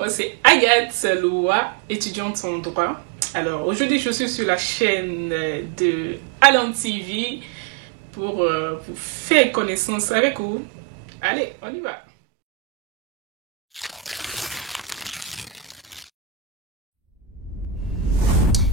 Moi, c'est Agathe Loa, étudiante en droit. Alors, aujourd'hui, je suis sur la chaîne de Alan TV pour vous faire connaissance avec vous. Allez, on y va.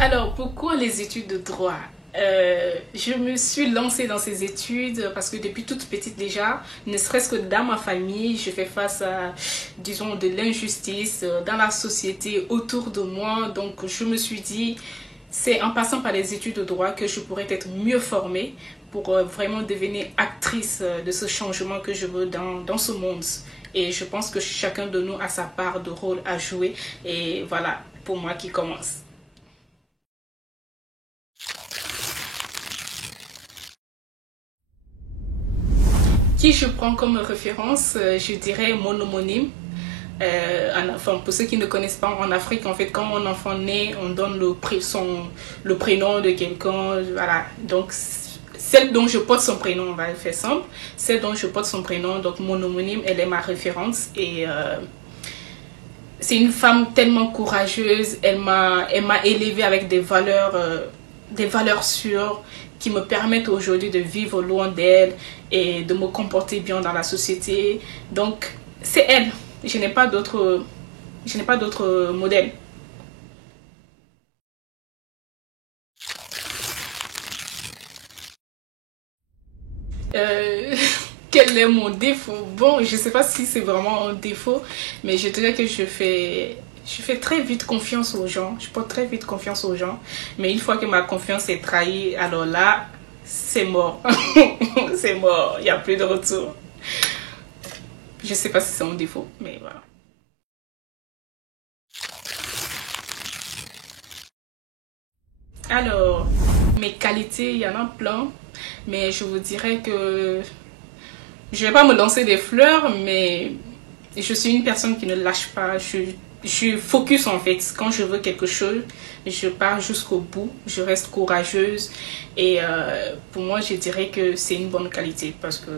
Alors, pourquoi les études de droit? Je me suis lancée dans ces études parce que depuis toute petite déjà, ne serait-ce que dans ma famille, je fais face à, disons, de l'injustice dans la société autour de moi. Donc, je me suis dit, c'est en passant par les études de droit que je pourrais être mieux formée pour vraiment devenir actrice de ce changement que je veux dans ce monde. Et je pense que chacun de nous a sa part de rôle à jouer. Et voilà, pour moi qui commence. Qui je prends comme référence, je dirais mon homonyme. Enfin, pour ceux qui ne connaissent pas, en Afrique, en fait, quand mon enfant naît, on donne le prénom de quelqu'un. Voilà. Donc, celle dont je porte son prénom, on va le faire simple. Celle dont je porte son prénom, donc mon homonyme, elle est ma référence. Et c'est une femme tellement courageuse. Elle m'a élevée avec des valeurs sûres qui me permettent aujourd'hui de vivre loin d'elle et de me comporter bien dans la société. Donc, c'est elle. Je n'ai pas d'autre modèle. Euh, quel est mon défaut? Bon, je ne sais pas si c'est vraiment un défaut, mais je dirais que je fais très vite confiance aux gens. Je porte très vite confiance aux gens. Mais une fois que ma confiance est trahie, alors là, c'est mort. C'est mort. Il n'y a plus de retour. Je ne sais pas si c'est un défaut, mais voilà. Alors, mes qualités, il y en a plein. Mais je vous dirais que je vais pas me lancer des fleurs, mais je suis une personne qui ne lâche pas. Je focus en fait. Quand je veux quelque chose, je pars jusqu'au bout. Je reste courageuse. Et pour moi, je dirais que c'est une bonne qualité parce que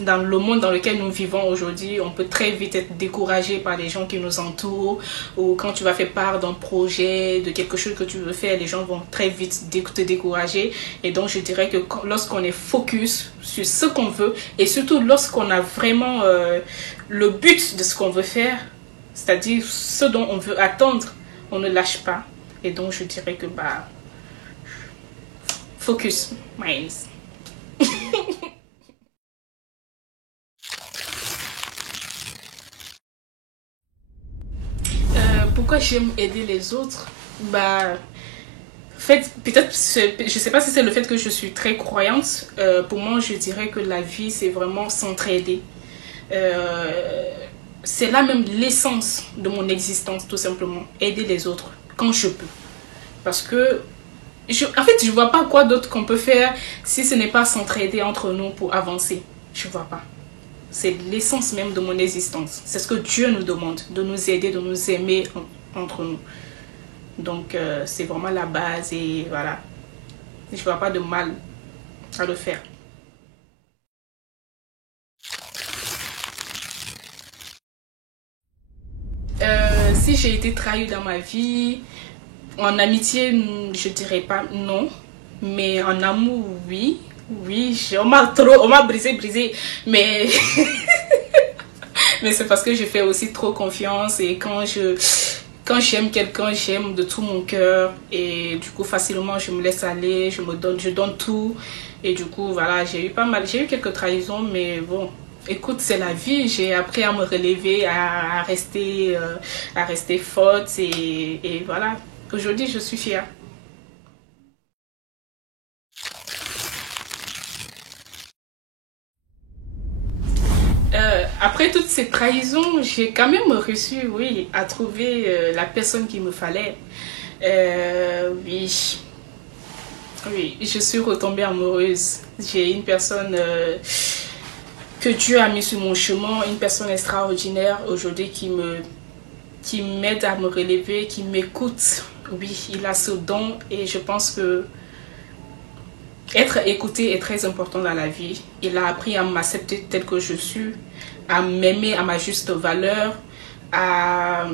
dans le monde dans lequel nous vivons aujourd'hui, on peut très vite être découragé par les gens qui nous entourent ou quand tu vas faire part d'un projet, de quelque chose que tu veux faire, les gens vont très vite te décourager. Et donc, je dirais que lorsqu'on est focus sur ce qu'on veut et surtout lorsqu'on a vraiment le but de ce qu'on veut faire, c'est-à-dire ce dont on veut attendre, on ne lâche pas. Et donc, je dirais que focus, minds. Pourquoi j'aime aider les autres? Bah, en fait, peut-être, je sais pas si c'est le fait que je suis très croyante. Pour moi, je dirais que la vie, c'est vraiment s'entraider. Euh, c'est là même l'essence de mon existence, tout simplement. Aider les autres quand je peux. Parce que, en fait, je vois pas quoi d'autre qu'on peut faire si ce n'est pas s'entraider entre nous pour avancer. Je vois pas. C'est l'essence même de mon existence. C'est ce que Dieu nous demande, de nous aider, de nous aimer entre nous. Donc, c'est vraiment la base et voilà. Je ne vois pas de mal à le faire. Si j'ai été trahie dans ma vie, en amitié, je dirais pas non. Mais en amour, oui. Oui, on m'a brisé. Mais, mais c'est parce que je fais aussi trop confiance et quand j'aime quelqu'un, j'aime de tout mon cœur et du coup facilement je me laisse aller, je donne tout et du coup voilà, j'ai eu quelques trahisons mais bon, écoute, c'est la vie, j'ai appris à me relever, à rester forte et voilà, aujourd'hui je suis fière. Après toutes ces trahisons, j'ai quand même réussi, oui, à trouver la personne qu'il me fallait. Oui, oui, je suis retombée amoureuse. J'ai une personne que Dieu a mis sur mon chemin, une personne extraordinaire aujourd'hui qui m'aide à me relever, qui m'écoute. Oui, il a ce don et je pense que être écouté est très important dans la vie. Il a appris à m'accepter tel que je suis, à m'aimer à ma juste valeur, à...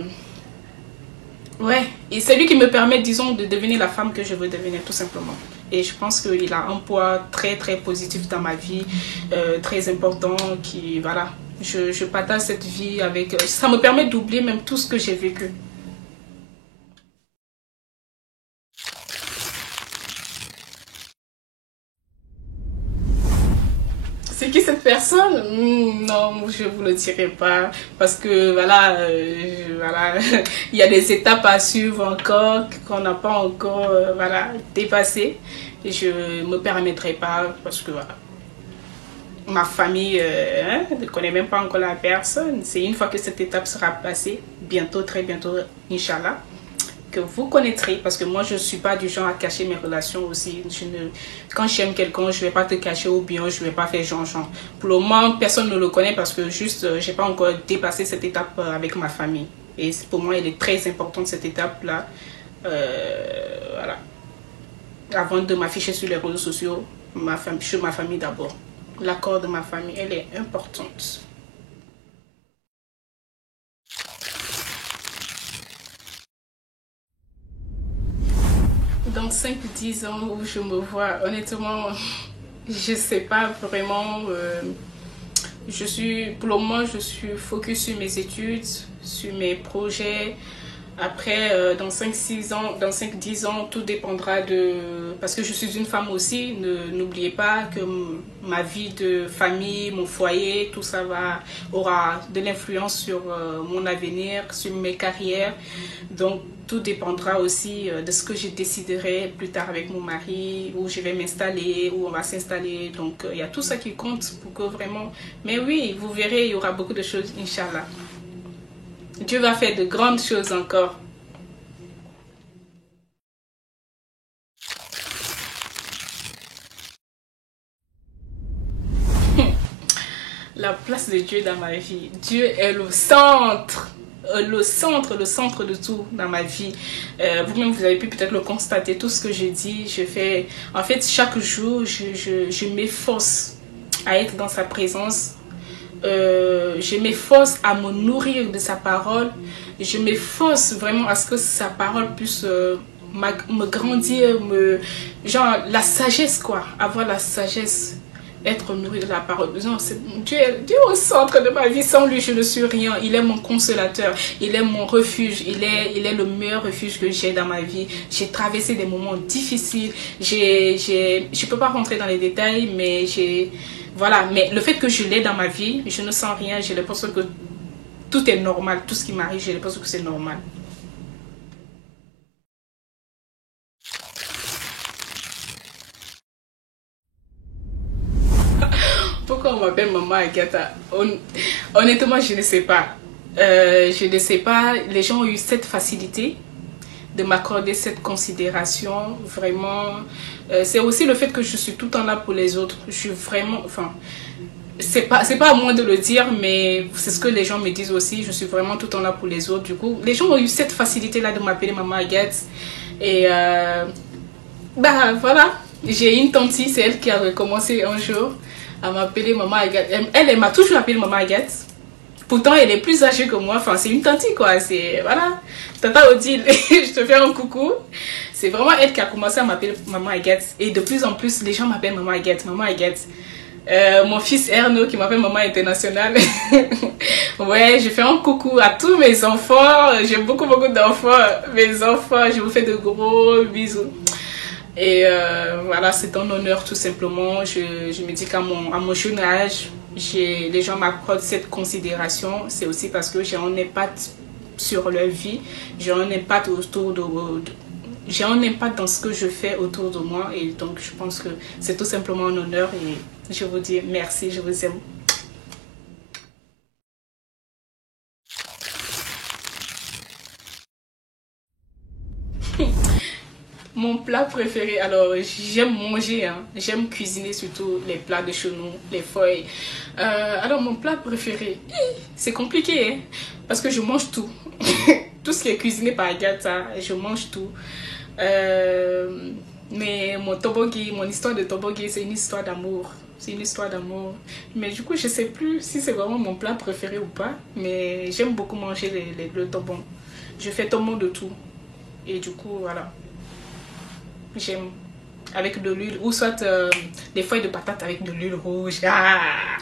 Ouais, et c'est lui qui me permet, disons, de devenir la femme que je veux devenir, tout simplement. Et je pense qu'il a un poids très, très positif dans ma vie, très important, qui, voilà, je partage cette vie avec... ça me permet d'oublier même tout ce que j'ai vécu. C'est qui cette personne? Non, je vous le dirai pas parce que voilà, voilà, il y a des étapes à suivre encore qu'on n'a pas encore voilà dépassé. Et je me permettrai pas parce que voilà, ma famille ne connaît même pas encore la personne. C'est une fois que cette étape sera passée, bientôt, très bientôt, Inch'Allah, que vous connaîtrez, parce que moi je ne suis pas du genre à cacher mes relations aussi. Quand j'aime quelqu'un, je ne vais pas te cacher ou bien je ne vais pas faire genre. Pour le moment, personne ne le connaît parce que juste, j'ai pas encore dépassé cette étape avec ma famille. Et pour moi, elle est très importante cette étape-là. Voilà. Avant de m'afficher sur les réseaux sociaux, sur ma famille d'abord. L'accord de ma famille, elle est importante. Dans 5 10 ans où je me vois, honnêtement, je sais pas vraiment. Pour le moment, je suis focus sur mes études, sur mes projets. Après, dans 5 6 ans, dans 5 10 ans, tout dépendra de... Parce que je suis une femme aussi, n'oubliez pas que ma vie de famille, mon foyer, tout ça aura de l'influence sur mon avenir, sur mes carrières. Donc, tout dépendra aussi de ce que je déciderai plus tard avec mon mari, où je vais m'installer, où on va s'installer. Donc, il y a tout ça qui compte pour que vraiment... Mais oui, vous verrez, il y aura beaucoup de choses, Inch'Allah. Dieu va faire de grandes choses encore. La place de Dieu dans ma vie. Dieu est le centre. Le centre de tout dans ma vie. Vous-même, vous avez pu peut-être le constater, tout ce que je dis, je fais... En fait, chaque jour, je m'efforce à être dans sa présence. Je m'efforce à me nourrir de sa parole. Je m'efforce vraiment à ce que sa parole puisse me grandir, genre la sagesse quoi, avoir la sagesse, être nourri de la parole. Non, Dieu est au centre de ma vie. Sans lui, je ne suis rien. Il est mon consolateur. Il est mon refuge. Il est le meilleur refuge que j'ai dans ma vie. J'ai traversé des moments difficiles. Je peux pas rentrer dans les détails, mais voilà. Mais le fait que je l'ai dans ma vie, je ne sens rien. J'ai l'impression que tout est normal. Tout ce qui m'arrive, j'ai l'impression que c'est normal. Pourquoi on m'appelle Maman Agatha? Honnêtement, je ne sais pas. Je ne sais pas. Les gens ont eu cette facilité de m'accorder cette considération. Vraiment, c'est aussi le fait que je suis tout le temps là pour les autres. Je suis vraiment... Enfin, c'est pas à moi de le dire, mais c'est ce que les gens me disent aussi. Je suis vraiment tout le temps là pour les autres. Du coup, les gens ont eu cette facilité-là de m'appeler Maman Agathe. Et bah voilà, j'ai une tante, c'est elle qui a recommencé un jour à m'appeler Maman Agathe. Elle m'a toujours appelé Maman Agathe. Pourtant, elle est plus âgée que moi. Enfin, c'est une tante, quoi. C'est, voilà. Tata Odile, je te fais un coucou. C'est vraiment elle qui a commencé à m'appeler Maman Agathe. Et de plus en plus, les gens m'appellent Maman Agathe, Maman Agathe. Mon fils Erno qui m'appelle Maman Internationale. Ouais, je fais un coucou à tous mes enfants. J'ai beaucoup, beaucoup d'enfants. Mes enfants, je vous fais de gros bisous. Et voilà, c'est un honneur tout simplement. Je me dis à mon jeune âge, les gens m'accordent cette considération. C'est aussi parce que j'ai un impact sur leur vie. J'ai un impact j'ai un impact dans ce que je fais autour de moi. Et donc, je pense que c'est tout simplement un honneur. Et je vous dis merci, je vous aime. Mon plat préféré, alors j'aime manger, hein. J'aime cuisiner surtout les plats de chez nous, les feuilles. Alors mon plat préféré, c'est compliqué, hein, parce que je mange tout. Tout ce qui est cuisiné par Agatha, je mange tout. Euh, Mais mon tteokbokki, mon histoire de tteokbokki, c'est une histoire d'amour. C'est une histoire d'amour. Mais du coup, je sais plus si c'est vraiment mon plat préféré ou pas. Mais j'aime beaucoup manger le tteokbokki. Je fais tellement de tout. Et du coup, voilà. J'aime. Avec de l'huile. Ou soit des feuilles de patates avec de l'huile rouge. Ah!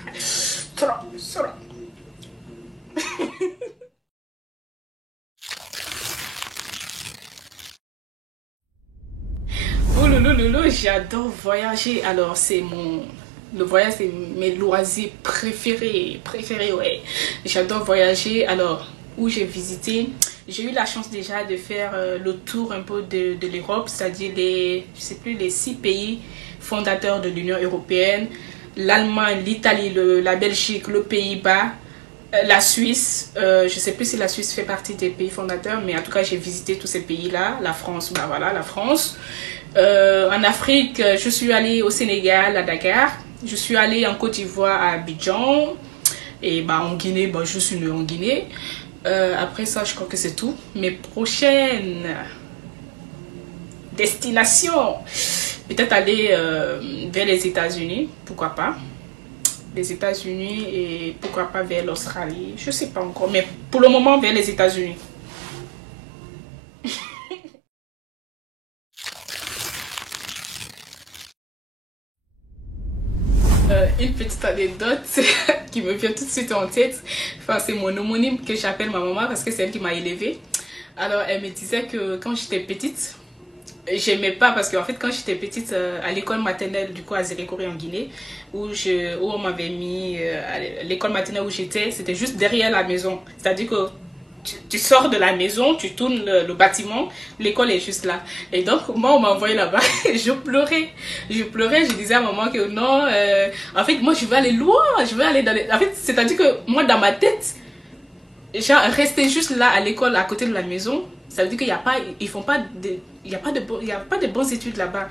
Oh loulou, j'adore voyager. Alors, c'est mon... Le voyage, c'est mes loisirs préférés, ouais. J'adore voyager. Alors, où j'ai visité, j'ai eu la chance déjà de faire le tour un peu de l'Europe, c'est-à-dire je sais plus, les 6 pays fondateurs de l'Union européenne, l'Allemagne, l'Italie, la Belgique, le Pays-Bas, la Suisse. Je sais plus si la Suisse fait partie des pays fondateurs, mais en tout cas, j'ai visité tous ces pays-là. La France, bah voilà, la France. En Afrique, je suis allée au Sénégal, à Dakar. Je suis allée en Côte d'Ivoire, à Abidjan. Et bah, en Guinée, bah, je suis née en Guinée. Après ça, je crois que c'est tout. Mes prochaines destinations, peut-être aller vers les États-Unis, pourquoi pas. Les États-Unis et pourquoi pas vers l'Australie. Je sais pas encore, mais pour le moment, vers les États-Unis. Une petite anecdote qui me vient tout de suite en tête. Enfin, c'est mon homonyme que j'appelle ma maman parce que c'est elle qui m'a élevée. Alors, elle me disait que quand j'étais petite, j'aimais pas parce qu'en fait, quand j'étais petite, à l'école maternelle, du coup, à Zérékoré en Guinée, où on m'avait mis, à l'école maternelle où j'étais, c'était juste derrière la maison. C'est-à-dire que tu sors de la maison, tu tournes le bâtiment, l'école est juste là. Et donc, moi, on m'a envoyé là-bas et je pleurais. Je disais à maman que non, en fait, moi, je veux aller loin, je veux aller dans les... En fait, c'est-à-dire que moi, dans ma tête, genre, rester juste là à l'école, à côté de la maison, ça veut dire qu'il n'y a pas, ils font pas de, il y a pas de bonnes études là-bas.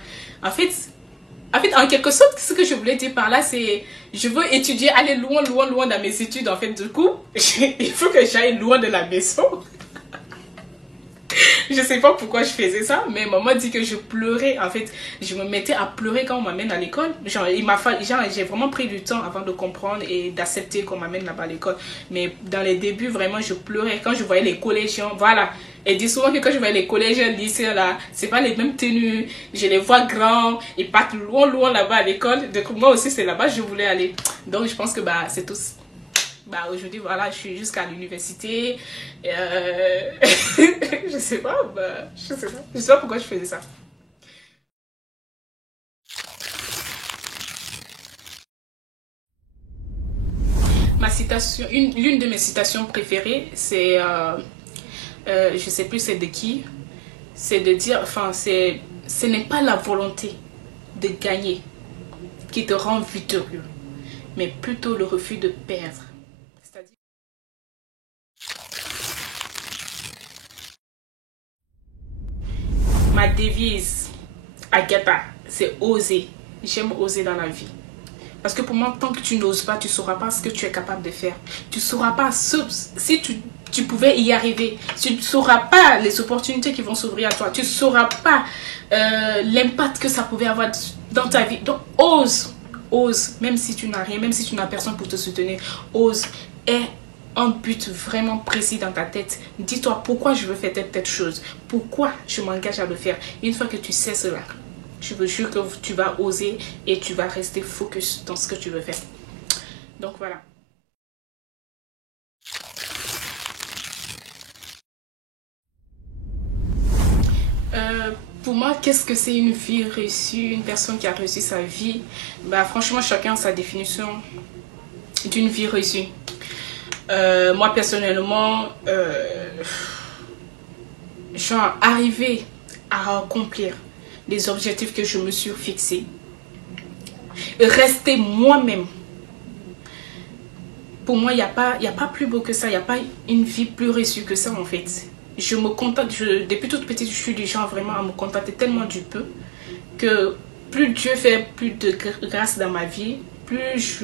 En quelque sorte, ce que je voulais dire par là, c'est je veux étudier, aller loin, loin, loin dans mes études. En fait, du coup, il faut que j'aille loin de la maison. Je sais pas pourquoi je faisais ça, mais maman dit que je pleurais. En fait, je me mettais à pleurer quand on m'amène à l'école. Genre, j'ai vraiment pris du temps avant de comprendre et d'accepter qu'on m'amène là-bas à l'école. Mais dans les débuts, vraiment, je pleurais quand je voyais les collégiens. Voilà. Elle dit souvent que quand je voyais les collégiens, lycéens là, c'est pas les mêmes tenues. Je les vois grands, ils partent loin, loin là-bas à l'école. Donc moi aussi, c'est là-bas que je voulais aller. Donc je pense que bah c'est tout. Bah aujourd'hui voilà, je suis jusqu'à l'université. Je sais pas, bah, je sais pas pourquoi je faisais ça. Ma citation, l'une de mes citations préférées, c'est, je sais plus c'est de qui, c'est de dire, enfin ce n'est pas la volonté de gagner qui te rend victorieux, mais plutôt le refus de perdre. C'est-à-dire ma devise, Agatha, c'est oser. J'aime oser dans la vie. Parce que pour moi, tant que tu n'oses pas, tu ne sauras pas ce que tu es capable de faire. Tu ne sauras pas si tu pouvais y arriver. Tu ne sauras pas les opportunités qui vont s'ouvrir à toi. Tu ne sauras pas l'impact que ça pouvait avoir dans ta vie. Donc, ose. Ose. Même si tu n'as rien, même si tu n'as personne pour te soutenir. Ose. Aie un but vraiment précis dans ta tête. Dis-toi pourquoi je veux faire telle chose. Pourquoi je m'engage à le faire. Une fois que tu sais cela, je veux jure que tu vas oser et tu vas rester focus dans ce que tu veux faire. Donc voilà. Pour moi, qu'est-ce que c'est une vie réussie, une personne qui a réussi sa vie? Bah franchement, chacun a sa définition d'une vie réussie. Moi personnellement, genre arriver à accomplir les objectifs que je me suis fixés, rester moi-même. Pour moi, y a pas plus beau que ça, il n'y a pas une vie plus réussie que ça en fait. Je me contente, depuis toute petite, je suis du genre vraiment à me contenter tellement du peu que plus Dieu fait plus de grâce dans ma vie, plus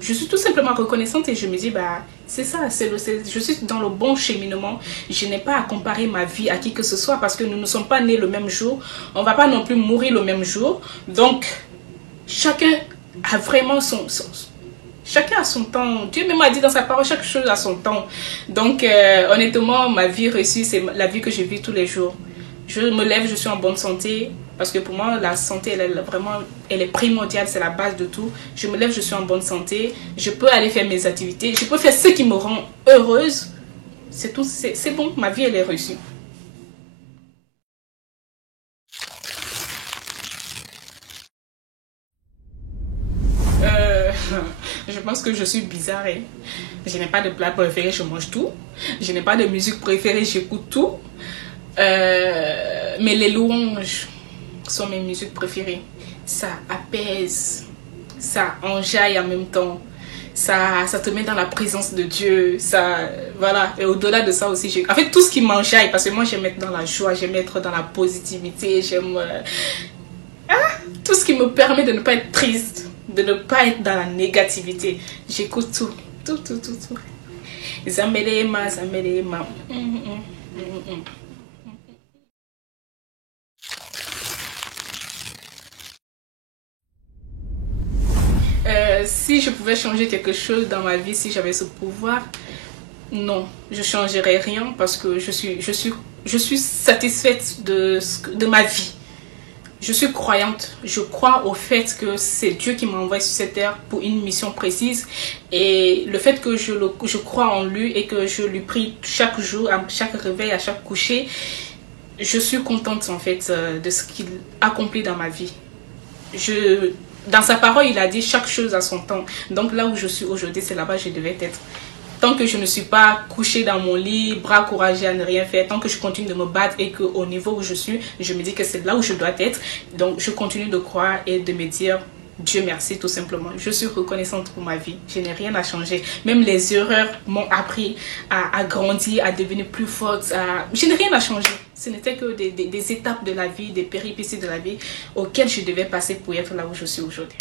je suis tout simplement reconnaissante et je me dis, bah, c'est ça, je suis dans le bon cheminement. Je n'ai pas à comparer ma vie à qui que ce soit parce que nous ne sommes pas nés le même jour. On ne va pas non plus mourir le même jour. Donc, chacun a vraiment chacun a son temps. Dieu même a dit dans sa parole, chaque chose a son temps. Donc, honnêtement, ma vie reçue, c'est la vie que je vis tous les jours. Je me lève, je suis en bonne santé. Parce que pour moi, la santé, elle est primordiale, c'est la base de tout. Je me lève, je suis en bonne santé. Je peux aller faire mes activités. Je peux faire ce qui me rend heureuse. C'est tout, c'est bon, ma vie, elle est reçue. Euh, je pense que je suis bizarre. Hein. Je n'ai pas de plat préféré, je mange tout. Je n'ai pas de musique préférée, j'écoute tout. Mais les louanges sont mes musiques préférées. Ça apaise, ça enjaille en même temps. Ça te met dans la présence de Dieu. Ça, voilà. Et au-delà de ça aussi, en fait, tout ce qui m'enjaille, parce que moi, j'aime être dans la joie, j'aime être dans la positivité, j'aime tout ce qui me permet de ne pas être triste, de ne pas être dans la négativité. J'écoute tout, tout, tout, tout, tout. Zamelema, zamelema. Si je pouvais changer quelque chose dans ma vie, si j'avais ce pouvoir, non, je ne changerais rien parce que je suis satisfaite de ma vie. Je suis croyante, je crois au fait que c'est Dieu qui m'a envoyé sur cette terre pour une mission précise et le fait que je crois en lui et que je lui prie chaque jour, à chaque réveil, à chaque coucher, je suis contente en fait de ce qu'il accomplit dans ma vie. Dans sa parole, il a dit chaque chose a son temps. Donc là où je suis aujourd'hui, c'est là-bas que je devais être. Tant que je ne suis pas couchée dans mon lit, bras courageux à ne rien faire, tant que je continue de me battre et qu'au niveau où je suis, je me dis que c'est là où je dois être. Donc je continue de croire et de me dire Dieu merci tout simplement. Je suis reconnaissante pour ma vie. Je n'ai rien à changer. Même les erreurs m'ont appris à grandir, à devenir plus forte. Je n'ai rien à changer. Ce n'était que des étapes de la vie, des péripéties de la vie auxquelles je devais passer pour être là où je suis aujourd'hui.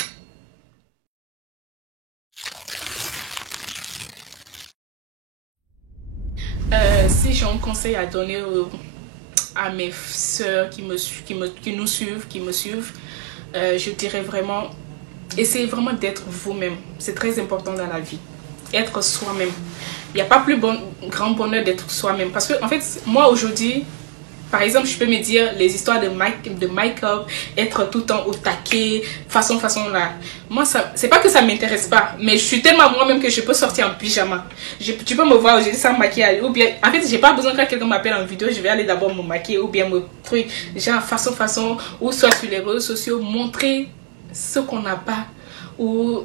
Si j'ai un conseil à donner à mes sœurs qui nous suivent, qui me suivent, je dirais vraiment, essayez vraiment d'être vous-même. C'est très important dans la vie. Être soi-même. Il n'y a pas plus grand bonheur d'être soi-même. Parce que, en fait, moi aujourd'hui, par exemple, je peux me dire les histoires de make-up, être tout le temps au taquet, façon là. Moi, c'est pas que ça m'intéresse pas, mais je suis tellement moi-même que je peux sortir en pyjama. Tu peux me voir aujourd'hui sans maquillage, ou bien, en fait, j'ai pas besoin que quelqu'un m'appelle en vidéo, je vais aller d'abord me maquiller, ou bien me truc, genre façon, ou soit sur les réseaux sociaux, montrer ce qu'on n'a pas, ou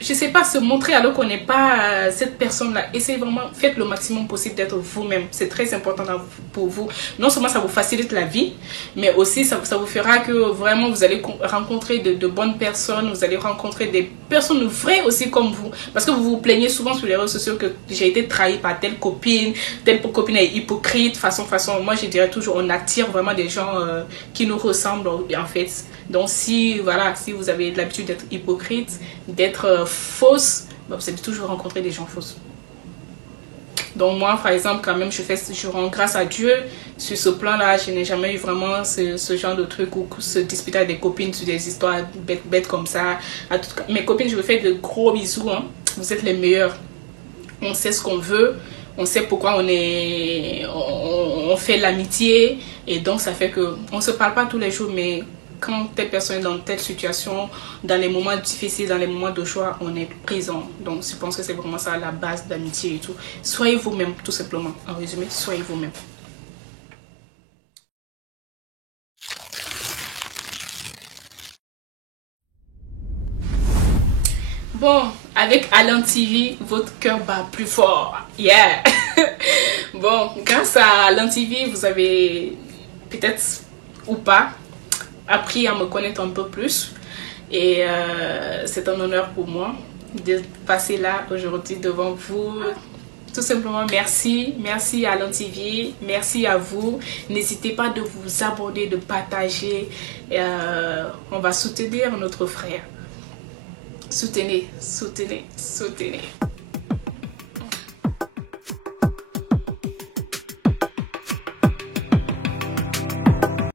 je sais pas, se montrer alors qu'on n'est pas cette personne-là. Essayez vraiment, faites le maximum possible d'être vous-même. C'est très important pour vous. Non seulement ça vous facilite la vie, mais aussi ça vous fera que vraiment vous allez rencontrer de bonnes personnes, vous allez rencontrer des personnes vraies aussi comme vous. Parce que vous vous plaignez souvent sur les réseaux sociaux que j'ai été trahi par telle copine est hypocrite, façon. Moi je dirais toujours, on attire vraiment des gens qui nous ressemblent en fait. Donc si vous avez l'habitude d'être hypocrite, d'être fausse, vous allez toujours rencontrer des gens fausses. Donc moi par exemple quand même je rends grâce à Dieu sur ce plan là. Je n'ai jamais eu vraiment ce genre de truc ou se disputer avec des copines sur des histoires bêtes comme ça. Mes copines, je vous fais de gros bisous hein. Vous êtes les meilleurs. On sait ce qu'on veut, on sait pourquoi on fait l'amitié et donc ça fait que on se parle pas tous les jours, mais quand telle personne est dans telle situation, dans les moments difficiles, dans les moments de joie, on est présent. Donc je pense que c'est vraiment ça la base d'amitié et tout. Soyez vous-même tout simplement. En résumé, soyez vous-même. Bon, avec Alan TV, votre cœur bat plus fort. Yeah! Bon, grâce à Alan TV, vous avez peut-être ou pas appris à me connaître un peu plus. Et c'est un honneur pour moi de passer là aujourd'hui devant vous. Tout simplement, merci. Merci à Alan TV. Merci à vous. N'hésitez pas de vous abonner, de partager. On va soutenir notre frère. soutenez, soutenez, soutenez.